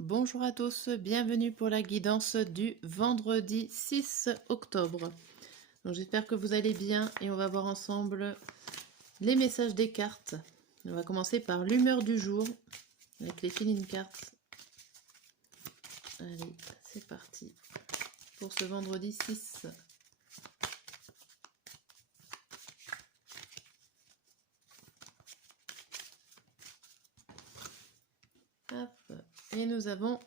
Bonjour à tous, bienvenue pour la guidance du vendredi 6 octobre. Donc j'espère que vous allez bien et on va voir ensemble les messages des cartes. On va commencer par l'humeur du jour avec les feeling cards. Allez, c'est parti pour ce vendredi 6. Hop. Et nous avons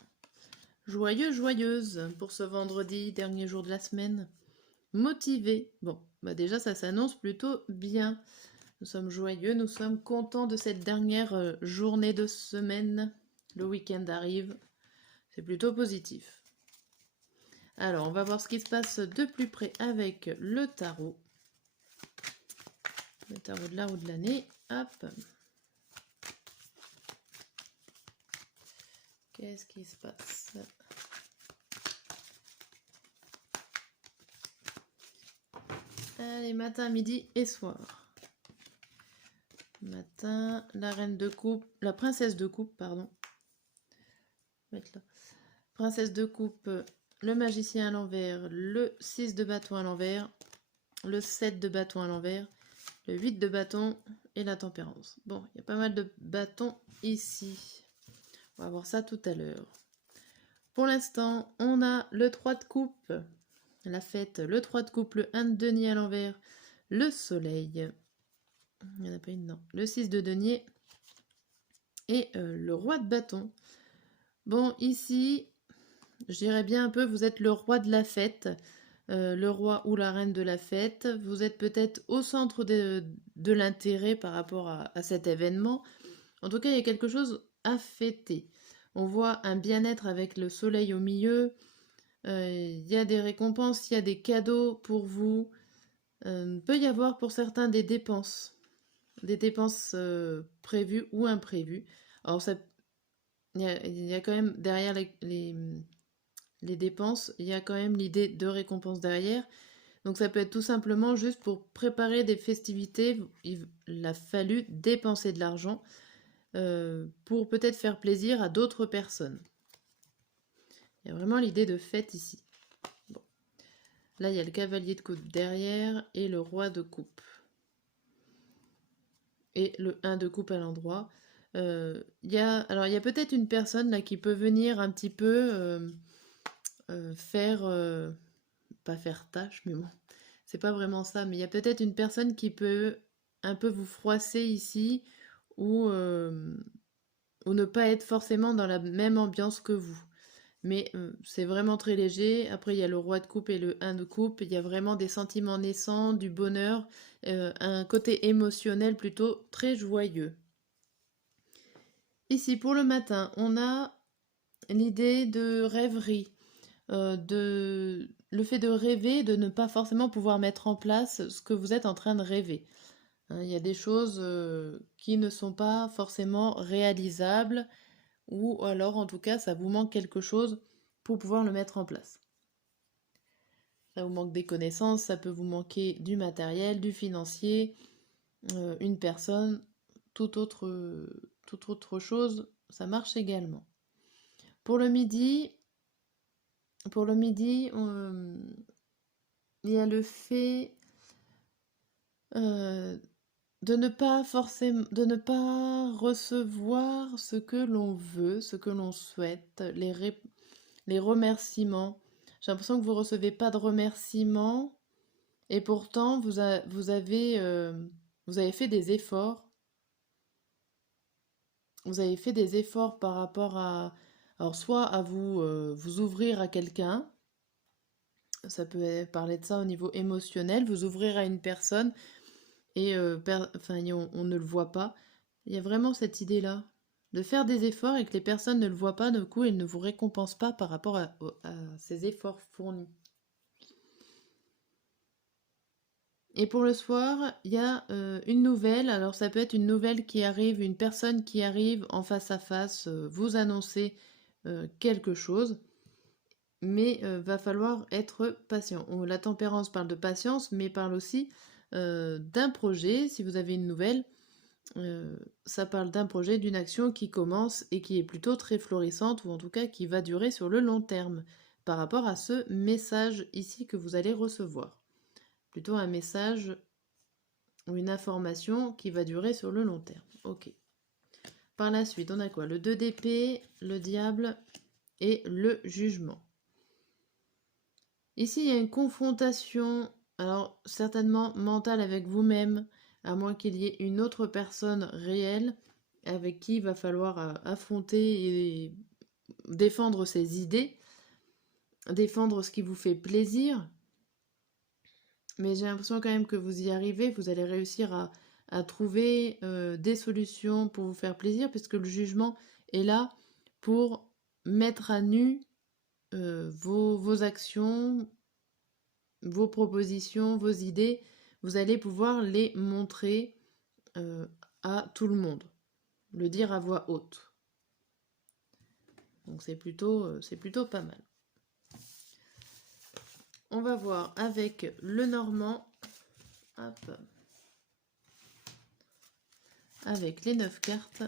joyeux, joyeuse pour ce vendredi, dernier jour de la semaine. Motivé. Bon, bah déjà ça s'annonce plutôt bien. Nous sommes joyeux, nous sommes contents de cette dernière journée de semaine. Le week-end arrive. C'est plutôt positif. Alors, on va voir ce qui se passe de plus près avec le tarot. Le tarot de la roue de l'année. Hop. Qu'est-ce qui se passe? Allez, matin, midi et soir. Matin, la reine de coupe, la princesse de coupe, pardon. Mettre là. Princesse de coupe, le magicien à l'envers, le 6 de bâton à l'envers, le 7 de bâton à l'envers, le 8 de bâton et la tempérance. Bon, il y a pas mal de bâtons ici. On va voir ça tout à l'heure. Pour l'instant, on a le 3 de coupe, la fête, le 3 de coupe, le 1 de denier à l'envers, le soleil, il n'y en a pas une, non, le 6 de denier et le roi de bâton. Bon, ici, je dirais bien un peu, vous êtes le roi de la fête, le roi ou la reine de la fête. Vous êtes peut-être au centre de l'intérêt par rapport à cet événement. En tout cas, il y a quelque chose à fêter. On voit un bien-être avec le soleil au milieu. Il y a des récompenses, il y a des cadeaux pour vous. Peut y avoir pour certains des dépenses prévues ou imprévues. Alors, il y a quand même derrière les dépenses, il y a quand même l'idée de récompense derrière. Donc ça peut être tout simplement juste pour préparer des festivités, il a fallu dépenser de l'argent pour peut-être faire plaisir à d'autres personnes. Il y a vraiment l'idée de fête ici. Bon. Là, il y a le cavalier de coupe derrière et le roi de coupe. Et le 1 de coupe à l'endroit. Il y a peut-être une personne là qui peut venir un petit peu faire... pas faire tâche, mais bon, c'est pas vraiment ça. Mais il y a peut-être une personne qui peut un peu vous froisser ici ou ne pas être forcément dans la même ambiance que vous. Mais c'est vraiment très léger. Après, il y a le roi de coupe et le 1 de coupe. Il y a vraiment des sentiments naissants, du bonheur, un côté émotionnel plutôt très joyeux. Ici, pour le matin, on a l'idée de rêverie, le fait de rêver, de ne pas forcément pouvoir mettre en place ce que vous êtes en train de rêver. Il y a des choses qui ne sont pas forcément réalisables, ou alors en tout cas ça vous manque quelque chose pour pouvoir le mettre en place. Ça vous manque des connaissances, ça peut vous manquer du matériel, du financier, une personne, toute autre chose, ça marche également. Pour le midi, il y a le fait de ne pas recevoir ce que l'on veut, ce que l'on souhaite, les remerciements. J'ai l'impression que vous ne recevez pas de remerciements et pourtant vous avez fait des efforts. Vous avez fait des efforts par rapport à, alors soit à vous ouvrir à quelqu'un, ça peut parler de ça au niveau émotionnel, vous ouvrir à une personne et on ne le voit pas. Il y a vraiment cette idée-là de faire des efforts et que les personnes ne le voient pas, du coup, ils ne vous récompensent pas par rapport à ces efforts fournis. Et pour le soir, il y a une nouvelle. Alors ça peut être une nouvelle qui arrive, une personne qui arrive en face à face, vous annoncer quelque chose. Mais va falloir être patient. La tempérance parle de patience, mais parle aussi d'un projet, si vous avez une nouvelle, Ça parle d'un projet, d'une action qui commence et qui est plutôt très florissante, ou en tout cas qui va durer sur le long terme, par rapport à ce message ici que vous allez recevoir. Plutôt un message ou une information qui va durer sur le long terme. Ok. Par la suite, on a quoi? Le 2 d'épée, le diable et le jugement. Ici, il y a une confrontation, alors certainement mentale avec vous-même, à moins qu'il y ait une autre personne réelle avec qui il va falloir affronter et défendre ses idées, défendre ce qui vous fait plaisir. Mais j'ai l'impression quand même que vous y arrivez, vous allez réussir à trouver des solutions pour vous faire plaisir, puisque le jugement est là pour mettre à nu vos actions, vos propositions, vos idées. Vous allez pouvoir les montrer à tout le monde, le dire à voix haute. Donc c'est plutôt pas mal. On va voir avec le normand. Hop. Avec les 9 cartes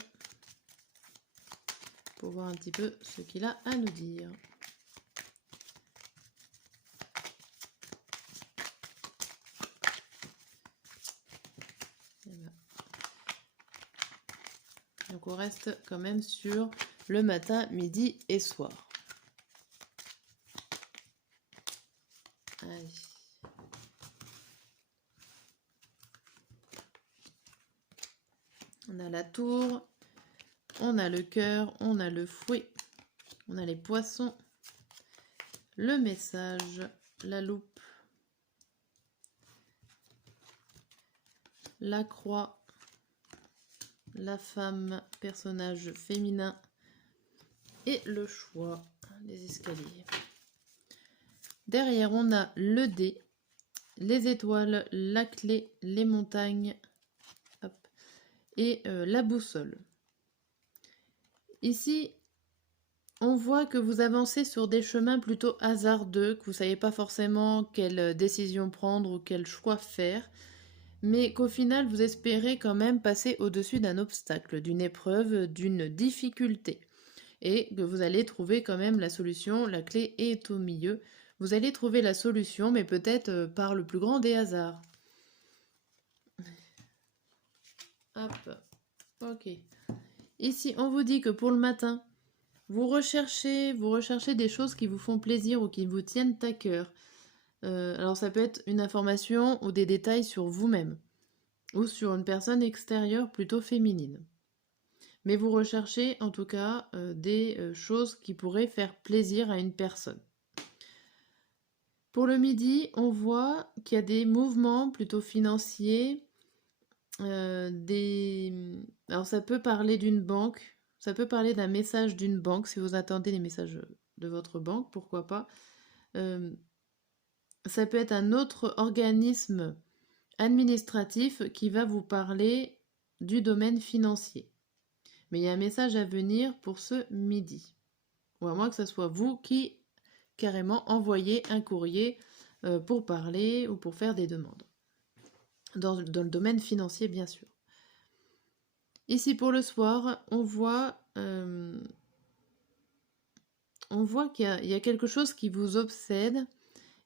pour voir un petit peu ce qu'il a à nous dire. Donc on reste quand même sur le matin, midi et soir. Allez. On a la tour, on a le cœur, on a le fouet, on a les poissons, le message, la loupe, la croix, la femme, personnage féminin et le choix des escaliers. Derrière, on a le dé, les étoiles, la clé, les montagnes et la boussole. Ici, on voit que vous avancez sur des chemins plutôt hasardeux, que vous ne savez pas forcément quelle décision prendre ou quel choix faire, mais qu'au final, vous espérez quand même passer au-dessus d'un obstacle, d'une épreuve, d'une difficulté, et que vous allez trouver quand même la solution. La clé est au milieu. Vous allez trouver la solution, mais peut-être par le plus grand des hasards. Hop, ok. Ici, on vous dit que pour le matin, vous recherchez des choses qui vous font plaisir ou qui vous tiennent à cœur. Alors ça peut être une information ou des détails sur vous-même ou sur une personne extérieure plutôt féminine. Mais vous recherchez en tout cas des choses qui pourraient faire plaisir à une personne. Pour le midi, on voit qu'il y a des mouvements plutôt financiers. Alors ça peut parler d'une banque, ça peut parler d'un message d'une banque, si vous attendez les messages de votre banque, pourquoi pas. Ça peut être un autre organisme administratif qui va vous parler du domaine financier. Mais il y a un message à venir pour ce midi. Ou à moins que ce soit vous qui carrément envoyez un courrier pour parler ou pour faire des demandes. Dans le domaine financier, bien sûr. Ici, pour le soir, on voit qu'il y a quelque chose qui vous obsède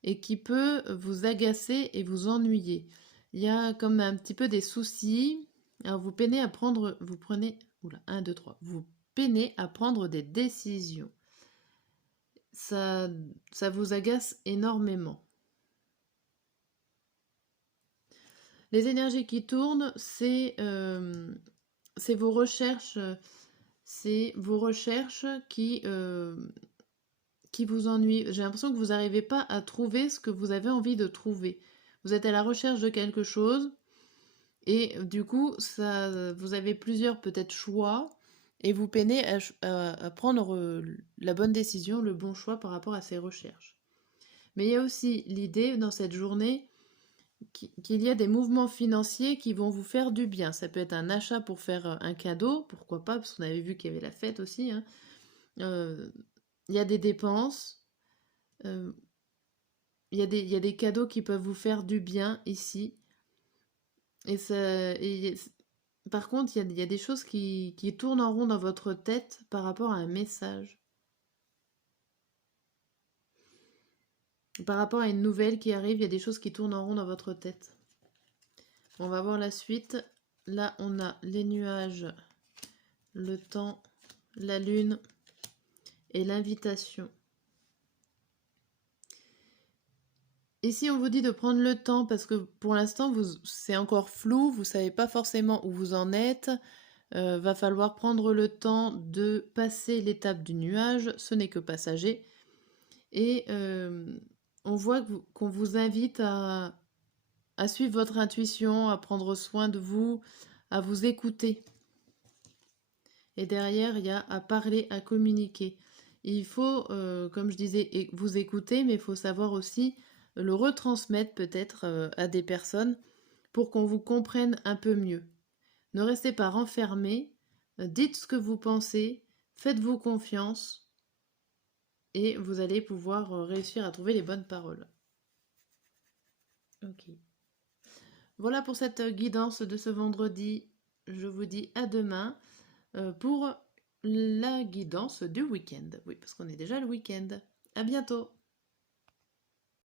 et qui peut vous agacer et vous ennuyer. Il y a comme un petit peu des soucis. Alors, vous peinez à prendre... Vous prenez... Oula, 1, 2, 3. Vous peinez à prendre des décisions. Ça vous agace énormément. Les énergies qui tournent, c'est vos recherches, qui vous ennuient. J'ai l'impression que vous n'arrivez pas à trouver ce que vous avez envie de trouver. Vous êtes à la recherche de quelque chose et du coup, vous avez plusieurs peut-être choix et vous peinez à prendre la bonne décision, le bon choix par rapport à ces recherches. Mais il y a aussi l'idée dans cette journée qu'il y a des mouvements financiers qui vont vous faire du bien. Ça peut être un achat pour faire un cadeau, pourquoi pas, parce qu'on avait vu qu'il y avait la fête aussi. Hein. Il y a des dépenses, il y a des cadeaux qui peuvent vous faire du bien ici. Et Par contre, il y a des choses qui tournent en rond dans votre tête par rapport à un message. Par rapport à une nouvelle qui arrive, il y a des choses qui tournent en rond dans votre tête. On va voir la suite. Là, on a les nuages, le temps, la lune et l'invitation. Ici, on vous dit de prendre le temps parce que pour l'instant, c'est encore flou, vous ne savez pas forcément où vous en êtes. Va falloir prendre le temps de passer l'étape du nuage, ce n'est que passager. Et on voit qu'on vous invite à suivre votre intuition, à prendre soin de vous, à vous écouter. Et derrière, il y a à parler, à communiquer. Il faut, comme je disais, vous écouter, mais il faut savoir aussi le retransmettre peut-être à des personnes pour qu'on vous comprenne un peu mieux. Ne restez pas renfermés, dites ce que vous pensez, faites-vous confiance et vous allez pouvoir réussir à trouver les bonnes paroles. Ok. Voilà pour cette guidance de ce vendredi. Je vous dis à demain pour la guidance du week-end. Oui, parce qu'on est déjà le week-end. À bientôt.